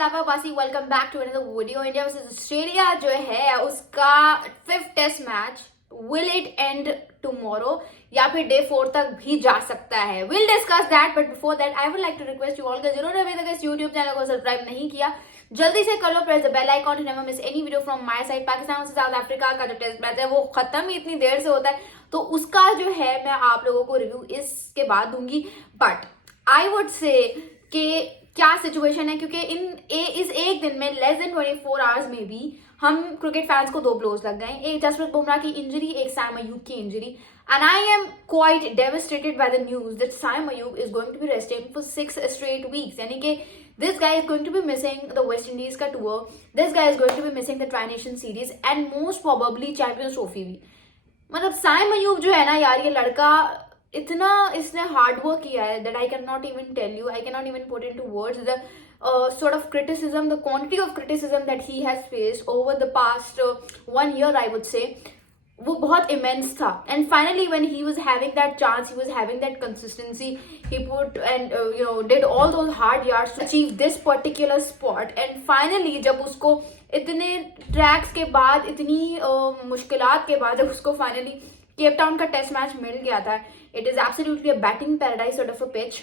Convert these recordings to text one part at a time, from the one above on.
लाफा Bassi, welcome back to another video. India versus Australia जो है उसका 5th test match will it end tomorrow या फिर डे 4 तक भी जा सकता है। Will discuss that, but before that I would like to request you all, जिन्होंने अभी तक इस यूट्यूब चैनल को सब्सक्राइब नहीं किया जल्दी से कर लो, press the bell icon to never miss any video from my side. Pakistan से साउथ अफ्रीका का जो टेस्ट मैच है वो खत्म ही इतनी देर से होता है, तो उसका जो है मैं आप लोगों को रिव्यू इसके बाद दूंगी। बट आई वुड से कि क्या सिचुएशन है, क्योंकि इस एक दिन में लेस देन 24 आवर्स में भी हम क्रिकेट फैंस को 2 ब्लोज लग गए। एक जसप्रीत बुमराह की इंजरी, एक साइम अयूब की injury, and I am quite devastated by the news that Saim Ayub is going to be rested for 6 straight weeks। यानी कि this guy is going to be missing the West Indies का tour, this guy is going to be missing the tri nation series and most probably champions trophy भी। मतलब साइम अयूब जो है ना यार, ये लड़का इतना इसने हार्ड वर्क किया है that I can not even tell you, I can not even put into words the sort of criticism, the quantity of criticism that he has faced over the past 1 year, I would say, वो बहुत immense था। And finally when he was having that chance, he was having that consistency, he put and did all those hard yards to achieve this particular spot, and finally जब उसको इतने tracks के बाद, इतनी मुश्किलात के बाद जब उसको फाइनली केप टाउन का टेस्ट मैच मिल गया था, it is absolutely a batting paradise sort of a pitch.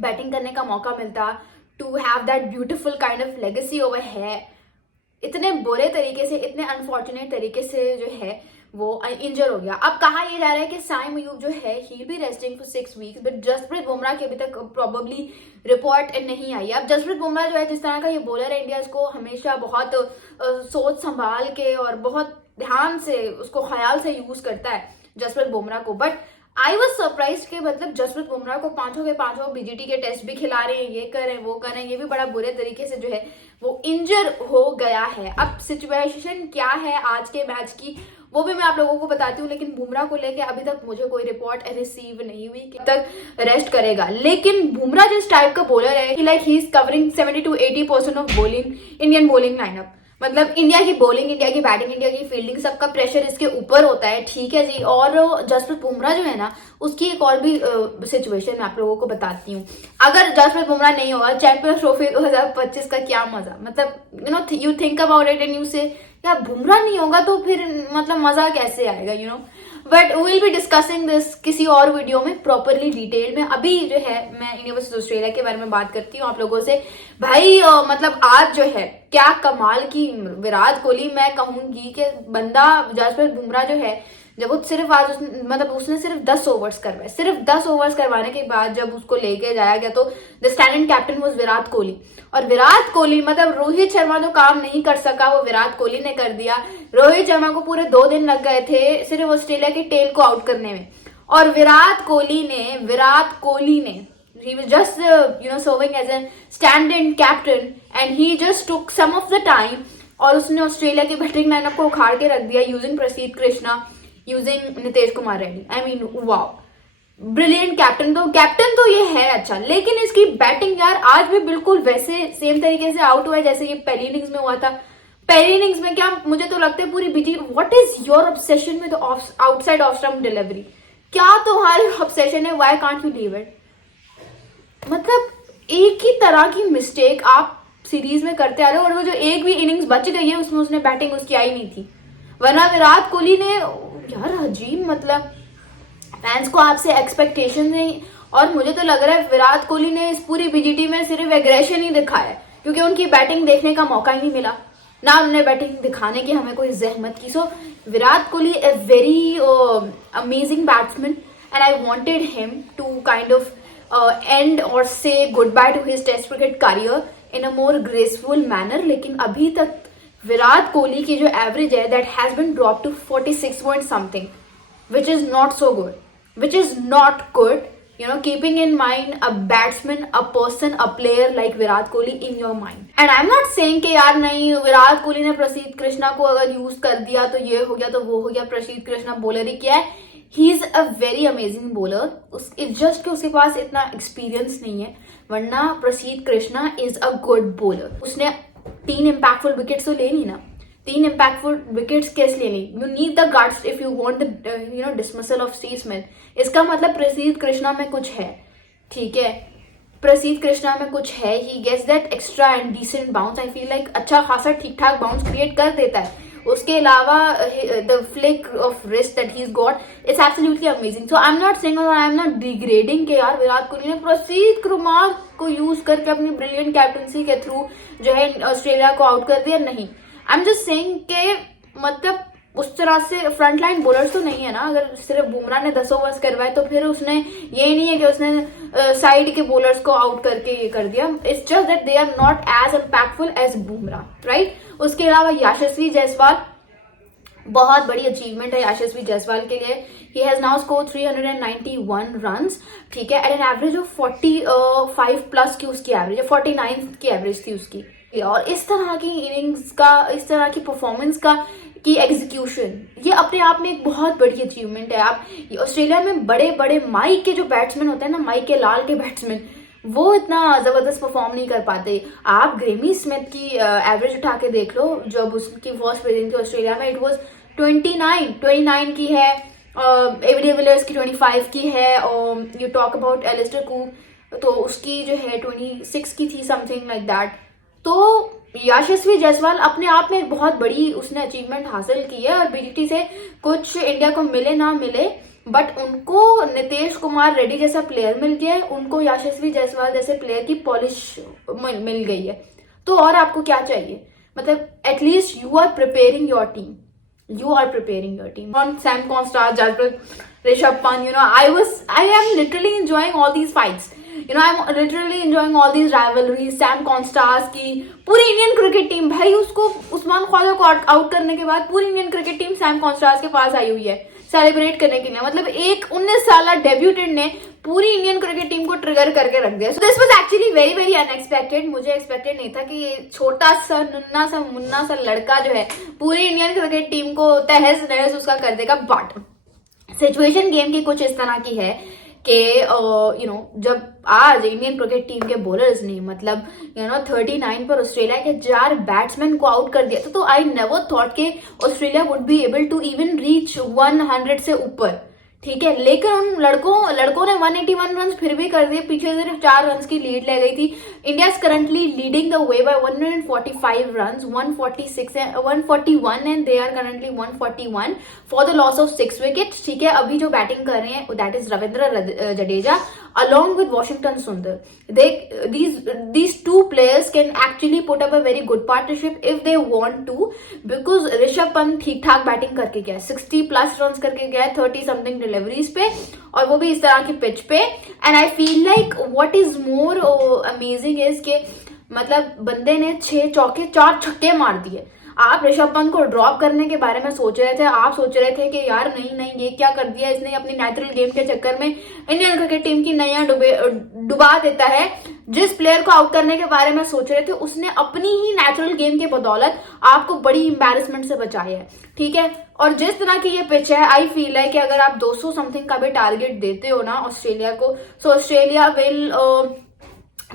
Batting करने का मौका मिलता, to have that beautiful kind of legacy over है। इतने बुरे तरीके से, इतने अनफॉर्चुनेट तरीके से जो है वो इंजर हो गया। अब कहा यह जा रहा है कि साइम अयूब जो है he be resting for 6 weeks, but Jasprit Bumrah की अभी तक प्रॉबेबली रिपोर्ट नहीं आई। अब जसप्रीत बुमराह जो है, जिस तरह का ये बॉलर है, इंडिया इसको हमेशा बहुत सोच संभाल के और बहुत ध्यान से, उसको ख्याल से यूज करता है जसप्रीत बुमराह को। बट आई वॉज सरप्राइज के मतलब जसप्रीत बुमराह को 5 के 5 बीजीटी के टेस्ट भी खिला रहे हैं, ये कर रहे हैं, वो कर रहे हैं, ये भी बड़ा बुरे तरीके से जो है वो इंजर हो गया है। अब सिचुएशन क्या है आज के मैच की वो भी मैं आप लोगों को बताती हूँ, लेकिन बुमराह को लेके अभी तक मुझे कोई रिपोर्ट रिसीव नहीं हुई कि तक रेस्ट करेगा। लेकिन बुमराह जिस टाइप का बॉलर है, like he is covering 70 to 80% of bowling, Indian bowling lineup. मतलब इंडिया की बॉलिंग, इंडिया की बैटिंग, इंडिया की फील्डिंग, सबका प्रेशर इसके ऊपर होता है, ठीक है जी। और जसप्रीत बुमराह जो है ना, उसकी एक और भी सिचुएशन मैं आप लोगों को बताती हूँ। अगर जसप्रीत बुमराह नहीं होगा, चैंपियंस ट्रॉफी 2025 का क्या मजा। मतलब you think about it and you से यार बुमराह नहीं होगा तो फिर मतलब मजा कैसे आएगा, but will be discussing this किसी और वीडियो में प्रॉपरली डिटेल में। अभी जो है मैं इंडिया वर्सेस ऑस्ट्रेलिया के बारे में बात करती हूँ आप लोगों से। भाई मतलब आज जो है क्या कमाल की विराट कोहली, मैं कहूंगी कि बंदा जसप्रीत बुमराह जो है, जब वो सिर्फ आज उसने सिर्फ 10 ओवर्स करवाए, सिर्फ 10 ओवर्स करवाने के बाद जब उसको लेके जाया गया तो the standing captain was Virat Kohli. और विराट कोहली मतलब रोहित शर्मा जो काम नहीं कर सका वो विराट कोहली ने कर दिया। रोहित शर्मा को पूरे 2 दिन लग गए थे सिर्फ ऑस्ट्रेलिया की टेल को आउट करने में, और विराट कोहली ने he was just serving as a stand-in captain and he just took some of the time, और उसने ऑस्ट्रेलिया की बैटिंग लाइनअप को उखाड़ के रख दिया, यूजिंग प्रसीद Krishna, using Nitesh Kumar Reddy. I mean wow, brilliant captain तो ये है अच्छा, लेकिन इसकी बैटिंग यार आज भी बिल्कुल वैसे सेम तरीके से आउट हुआ है जैसे ये पहली इनिंग्स में हुआ था। पहली इनिंग्स में क्या, मुझे तो लगता है पूरी बीजी। What is your obsession with outside of stump delivery? क्या तुम्हारी ऑब्सेशन है? Why can't you leave it? मतलब एक ही तरह की मिस्टेक आप सीरीज में करते आ रहे हो, और वो जो एक भी इनिंग्स बच गई है उसमें उसने बैटिंग उसकी आई नहीं थी। वरना विराट कोहली ने यार अजीब, मतलब फैंस को आपसे एक्सपेक्टेशन नहीं, और मुझे तो लग रहा है विराट कोहली ने इस पूरी बीजीटी में सिर्फ एग्रेशन ही दिखाया, क्योंकि उनकी बैटिंग देखने का मौका ही नहीं मिला, ना उन्होंने बैटिंग दिखाने की हमें कोई जहमत की। So Virat Kohli a very amazing batsman and I wanted him to kind of end or say goodbye to his test cricket career in a more graceful manner। लेकिन अभी तक विराट कोहली की जो एवरेज है that has been dropped to 46 point something, which is not so good, which is not good, keeping in mind a batsman, a person, a player like Virat Kohli in your mind। and I'm not saying कि यार नहीं, विराट कोहली ने प्रसीद कृष्णा को अगर use कर दिया तो ये हो गया तो वो हो गया, प्रसीद कृष्णा बॉलर ही क्या है, he is a very amazing bowler. It's just कि उसके पास इतना एक्सपीरियंस नहीं है, वरना प्रसीद Krishna is a good bowler. उसने 3 इम्पैक्टफुल विकेट्स तो ले ली ना, 3 इम्पैक्टफुल विकेट्स कैसे ले ली? You need the guts if you want the dismissal of Steve Smith. इसका मतलब प्रसीद कृष्णा में कुछ है, ठीक है। प्रसीद कृष्णा में कुछ है, he gets that extra and decent bounce. I feel like अच्छा खासा ठीक ठाक बाउंस क्रिएट कर देता है. उसके अलावा the flick of wrist that he got, it's absolutely amazing. So I am not saying, I am not degrading के यार विराट कोहली ने प्रसीद कुमार को यूज करके अपनी ब्रिलियंट कैप्टनसी के थ्रू जो है ऑस्ट्रेलिया को आउट कर दिया. नहीं, आई एम जस्ट सेइंग के मतलब उस तरह से फ्रंटलाइन बॉलर्स तो नहीं है ना. अगर सिर्फ बुमराह ने 10 ओवर्स करवाए तो फिर उसने ये नहीं है कि उसने साइड के बॉलर्स को आउट करके ये कर दिया. It's just that they are not as impactful as Bumrah, right. उसके अलावा यशस्वी जायसवाल, बहुत बड़ी अचीवमेंट है यशस्वी जायसवाल के लिए. He has now score 391 runs, ठीक है, at an average of 45 plus की उसकी एवरेज है, 49 की एवरेज थी उसकी. और इस तरह की इनिंग्स का, इस तरह की परफॉर्मेंस का की एग्जीक्यूशन, ये अपने आप में एक बहुत बड़ी अचीवमेंट है. आप ऑस्ट्रेलिया में बड़े बड़े माइक के जो बैट्समैन होते हैं ना, माइक के लाल के बैट्समैन, वो इतना जबरदस्त परफॉर्म नहीं कर पाते. आप ग्रेमी स्मिथ की एवरेज उठा के देख लो, जब उसकी फर्स्ट प्रेजेंस थी ऑस्ट्रेलिया में, इट वाज 29 की है. एबी डिविलियर्स की 25 की है. और यू टॉक अबाउट एलिस्टर कूक, तो उसकी जो है 26 की थी, समथिंग लाइक दैट. तो यशस्वी जायसवाल अपने आप में एक बहुत बड़ी उसने अचीवमेंट हासिल की है. और बीडीटी से कुछ इंडिया को मिले ना मिले, बट उनको नीतीश कुमार रेड्डी जैसा प्लेयर मिल गया है, उनको यशस्वी जायसवाल जैसे प्लेयर की पॉलिश मिल गई है. तो और आपको क्या चाहिए? मतलब at least you are preparing your team. You are preparing your team. On Sam Constant, Rishabh Pant, I am literally enjoying all these fights. I'm literally enjoying all these rivalries. Sam Constant की पूरी Indian cricket team, भाई उसको उस्मान ख्वाजा को out करने के बाद पूरी Indian cricket team Sam Konstas के पास आई हुई है सेलिब्रेट करने के लिए. मतलब एक 19 साल डेब्यूटेंट ने पूरी इंडियन क्रिकेट टीम को ट्रिगर करके रख दिया. So this was actually very very unexpected. मुझे एक्सपेक्टेड नहीं था कि ये छोटा सा नन्ना सा मुन्ना सा लड़का जो है पूरी इंडियन क्रिकेट टीम को तहस नहस उसका कर देगा. बट सिचुएशन गेम की कुछ इस तरह की है कि जब आज इंडियन क्रिकेट टीम के बॉलर्स ने मतलब 39 पर ऑस्ट्रेलिया के 4 बैट्समैन को आउट कर दिया था, तो आई नेवर थॉट के Australia would be able to even reach 100 से ऊपर, ठीक है. लेकिन उन लड़कों ने 181 रन फिर भी कर दिए. पीछे सिर्फ 4 रन की लीड ले गई थी. India is currently leading the way by 145 run, 141 and they are currently 141 for the loss of 6 wickets, ठीक है. अभी जो बैटिंग कर रहे हैं that is Ravindra Jadeja along with Washington Sundar. These two players can actually put up a very good partnership if they want to, because Rishabh Pant ठीक ठाक batting करके गया है, 60 प्लस रन करके गया है 30 समथिंग डिलीवरीज पे, और वो भी इस तरह की पिच पे. And I feel like what is more amazing is के मतलब बंदे ने 6 चौके 4 छक्के मार दिए. आप ऋषभ पंत को ड्रॉप करने के बारे में सोच रहे थे, आप सोच रहे थे कि यार नहीं ये क्या कर दिया इसने, अपनी नेचुरल गेम के चक्कर में इंडियन क्रिकेट टीम की नैया डुबा देता है. जिस प्लेयर को आउट करने के बारे में सोच रहे थे उसने अपनी ही नेचुरल गेम के बदौलत आपको बड़ी एम्बैरेसमेंट से बचाया है, ठीक है. और जिस तरह की ये पिच है, आई फील है कि अगर आप 200 समथिंग का भी टारगेट देते हो ना ऑस्ट्रेलिया को, so Australia will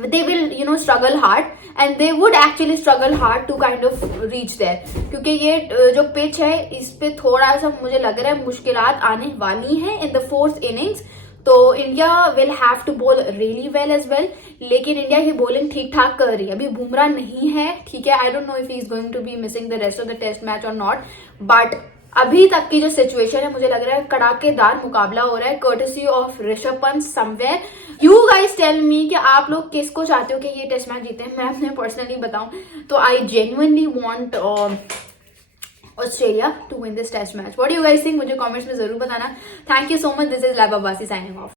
they will struggle hard, and they would actually struggle hard to kind of reach there, क्योंकि ये जो पिच है इस पे थोड़ा सा मुझे लग रहा है मुश्किलात आने वाली हैं in the 4th innings. तो India will have to bowl really well as well, लेकिन इंडिया की बॉलिंग ठीक ठाक कर रही है. अभी बुमराह नहीं है, ठीक है. I don't know if he is going to be missing the rest of the test match और नॉट, बट अभी तक की जो सिचुएशन है मुझे लग रहा है कड़ाकेदार मुकाबला हो रहा है courtesy of Rishabh Pant somewhere. You guys tell me कि आप लोग किसको चाहते हो कि ये टेस्ट मैच जीते. मैं अपने पर्सनली बताऊं तो I genuinely want Australia to win this test match. What do you guys think? मुझे कमेंट्स में जरूर बताना. Thank you so much. This is Laiba Bassi signing of.